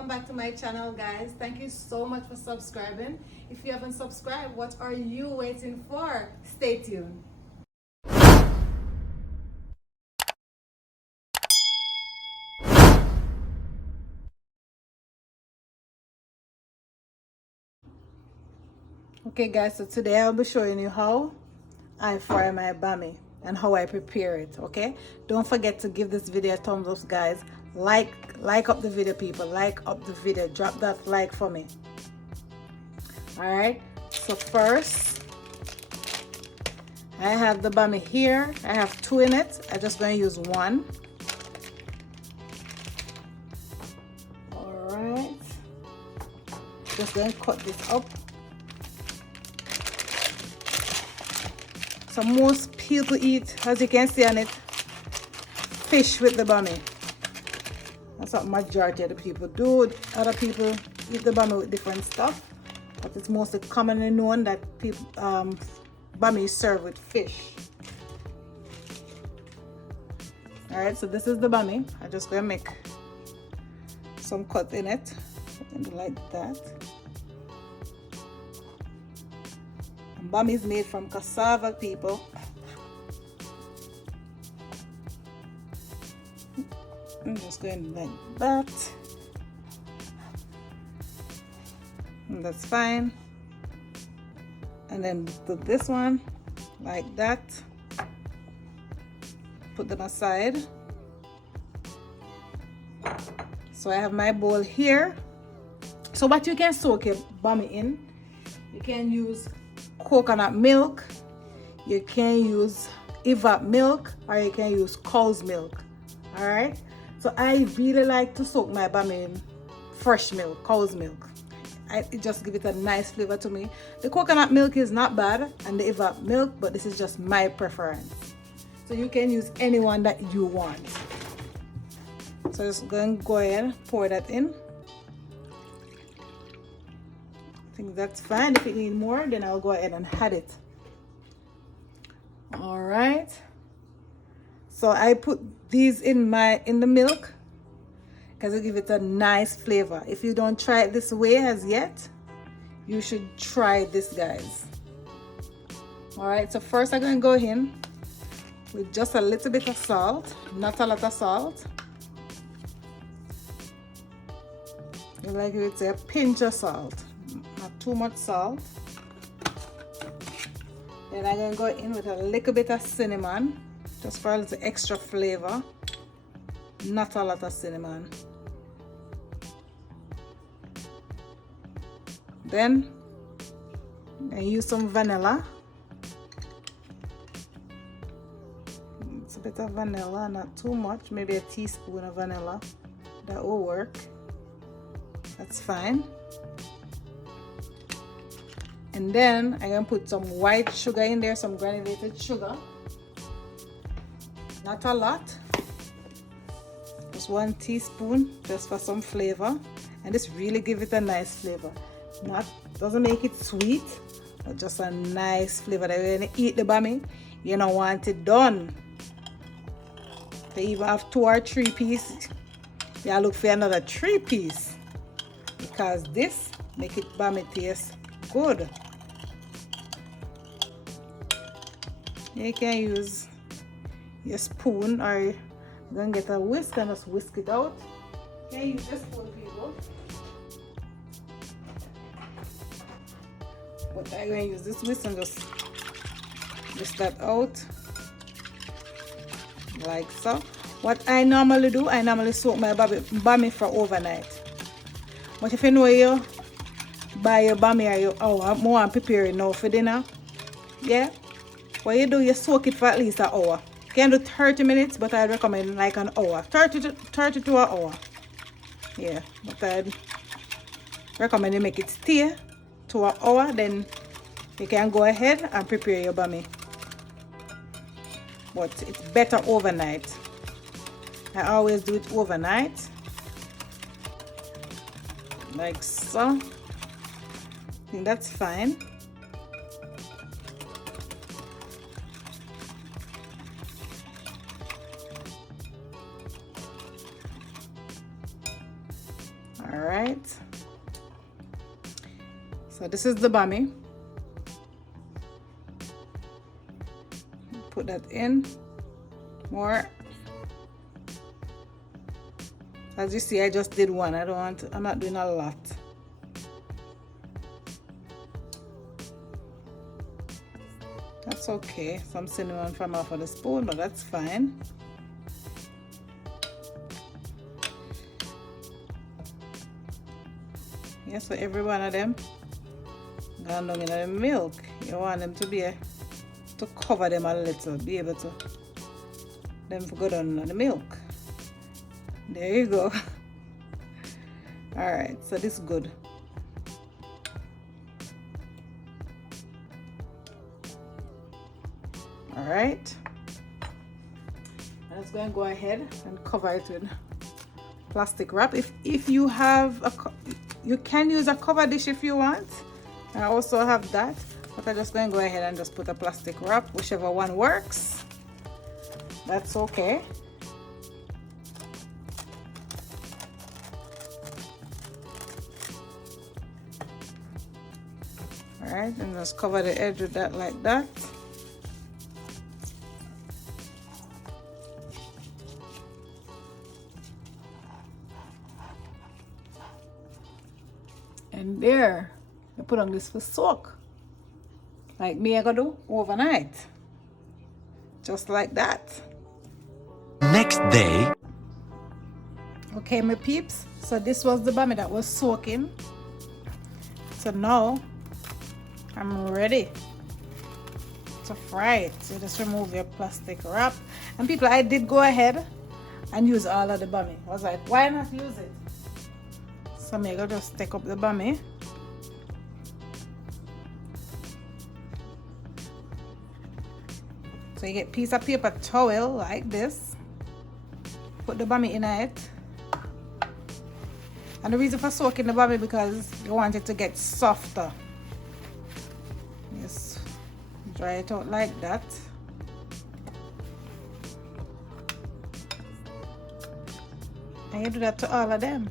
welcome back to my channel, guys. Thank you so much for subscribing. If you haven't subscribed, what are you waiting for? Stay tuned. Okay guys, so today I'll be showing you how I fry my bammy and how I prepare it. Okay, don't forget to give this video a thumbs up, guys. Like up the video, people. Like up the video, drop that like for me. All right, so first I have the bammy here. I have 2 in it. I just going to use 1. All right, just going to cut this up. So most people eat, as you can see on it, fish with the bammy. That's what majority of the people do. Other people eat the bammy with different stuff, but it's mostly commonly known that people bammy is served with fish. All right, so this is the bammy. I'm just gonna make some cut in it, like that. Bammy is made from cassava, people. I'm just going like that. And that's fine. And then put this one like that. Put them aside. So I have my bowl here. So what you can soak your bammy in, you can use coconut milk, you can use evap milk, or you can use cow's milk. All right, so I really like to soak my bammy in fresh milk, cow's milk. It just gives it a nice flavor to me. The coconut milk is not bad, and the evap milk, but this is just my preference. So you can use any one that you want. So just going to go ahead and pour that in. I think that's fine. If you need more, then I'll go ahead and add it. All right, so I put these in the milk because it gives it a nice flavor. If you don't try it this way as yet, you should try this, guys. All right, so first I'm going to go in with just a little bit of salt, not a lot of salt. You like it with a pinch of salt, not too much salt. Then I'm going to go in with a little bit of cinnamon, just for a little extra flavor. Not a lot of cinnamon. Then I use some vanilla. It's a bit of vanilla, not too much, maybe a teaspoon of vanilla. That will work. That's fine. And then I'm going to put some white sugar in there, some granulated sugar. Not a lot. Just 1 teaspoon, just for some flavor. And this really gives it a nice flavor. Doesn't make it sweet, but just a nice flavor that when you eat the bammy, you don't want it done. If you even have 2 or 3 pieces, you look for another 3 pieces. Because this make it bammy taste good. You can use your spoon, or you're gonna get a whisk and just whisk it out. You can use this spoon, people. But I'm gonna use this whisk and just whisk that out. Like so. What I normally do, I normally soak my bammy for overnight. But if you know you buy your bammy or your hour, more and prepare it now for dinner, yeah, what you do, you soak it for at least an hour. You can do 30 minutes, but I recommend like an hour, 30 to an hour. Yeah, but I recommend you make it stay to an hour, then you can go ahead and prepare your bammy. But it's better overnight. I always do it overnight. Like so. I think that's fine. All right. So this is the bammy. Put that in. More. As you see, I just did one. I'm not doing a lot. That's okay. Some cinnamon from off of the spoon, but that's fine. Yeah, so every one of them gone down in the milk. You want them to be to cover them a little, be able to them to go down in the milk. There you go. All right, so this is good. All right, I'm just going to go ahead and cover it with plastic wrap. If you have you can use a cover dish if you want. I also have that, but I'm just going to go ahead and just put a plastic wrap, whichever one works. That's okay. All right, and just cover the edge with that like that. And there, you put on this for soak. Like me, I gotta do overnight. Just like that. Next day. Okay, my peeps. So this was the bammy that was soaking. So now I'm ready to fry it. So just remove your plastic wrap. And people, I did go ahead and use all of the bammy. I was like, why not use it? So I'm gonna just take up the bammy. So you get a piece of paper towel like this. Put the bammy in it. And the reason for soaking the bammy because you want it to get softer. Just dry it out like that. And you do that to all of them.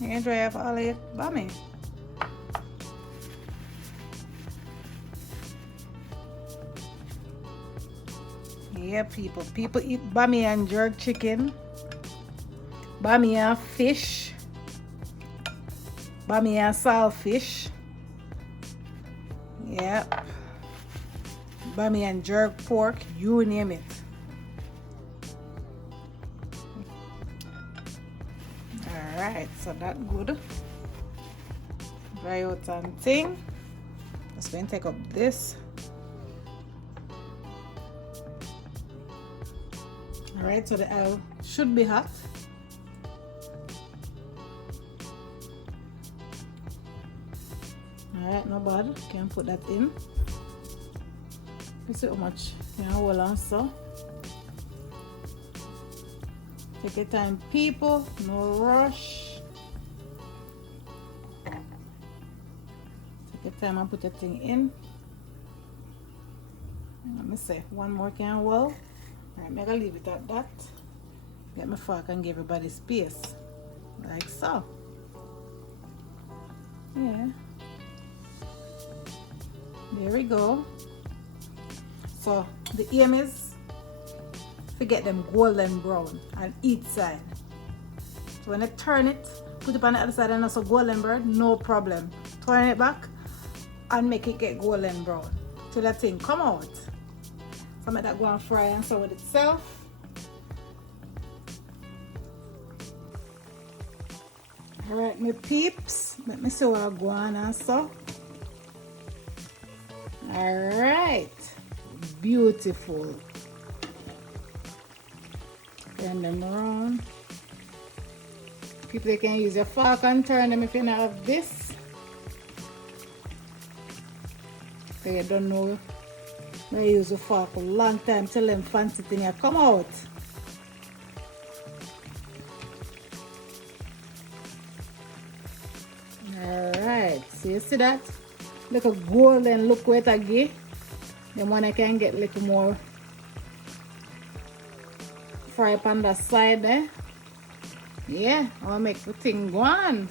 You can dry off all of your bammy. Yeah, people eat bammy and jerk chicken, bammy and fish, bammy and saltfish. Yep. Bammy and jerk pork, you name it. Alright, so that good. Dry out and thing. Just going to take up this. Alright, so the oil should be hot. Alright, not bad. Can put that in. You see how much you know, hold on, so. Take your time, people. No rush. Take your time and put your thing in. Let me see. One more can well. Alright, I'm gonna leave it at that. Get my fork and give everybody space. Like so. Yeah. There we go. So the aim is to get them golden brown on each side. So when I turn it, put it on the other side and also golden brown, no problem. Turn it back and make it get golden brown till that thing come out. So make that go and fry and so with itself. Alright, my peeps, let me see what I go on and so. Alright, beautiful. Turn them around. People, you can use your fork and turn them if you don't have this. So you don't know. I use a fork for a long time till them fancy thing come out. Alright, so you see that? Look a golden look where it give. Then one I can get a little more fry up on the side there. Yeah, I'll make the thing go on.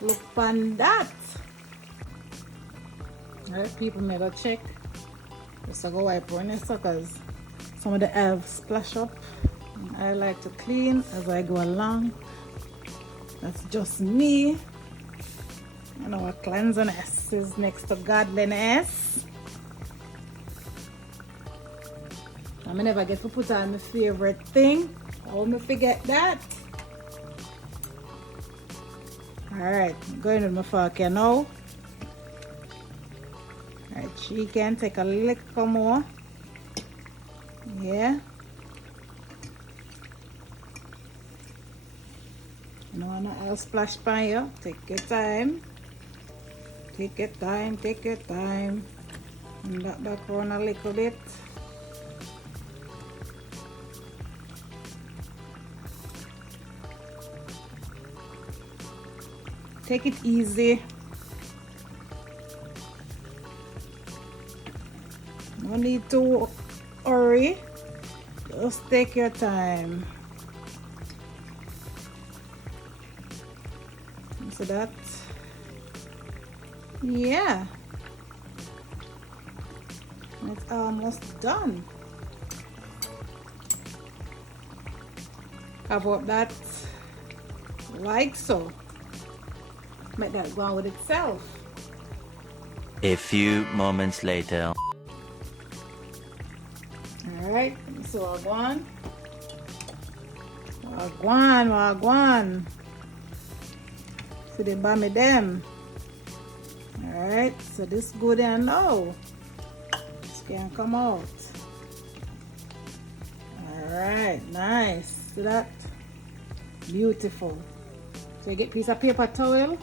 Look on that. Alright, people may go check. Just go wipe on your suckers. Some of the elves splash up. I like to clean as I go along. That's just me. You know what, cleanliness is next to godliness. I never get to put on my favorite thing. How me forget that? Alright, going with my fork here now. Alright, chicken, take a little more. Yeah. No one else splash pan you. Take your time. Take your time, take your time. And that back around a little bit. Take it easy. No need to hurry. Just take your time. So that, yeah, it's almost done. Cover up that like so. Make that go on with itself. A few moments later. Alright, so wagwan. Wagwan, wagwan. So the Bammy them. Alright, so this good and now. This can come out. Alright, nice. See that? Beautiful. So you get a piece of paper towel.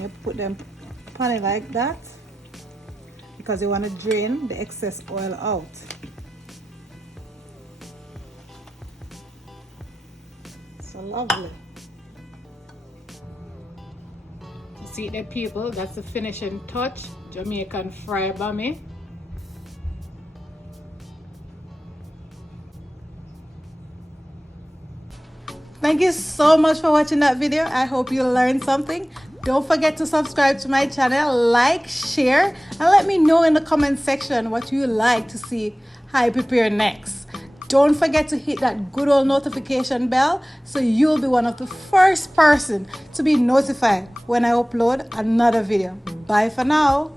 You put them on it like that. Because you want to drain the excess oil out. So lovely. See the people, that's the finishing touch. Jamaican fry Bammy. Thank you so much for watching that video. I hope you learned something. Don't forget to subscribe to my channel, like, share, and let me know in the comment section what you like to see I prepare next. Don't forget to hit that good old notification bell so you'll be one of the first person to be notified when I upload another video. Bye for now.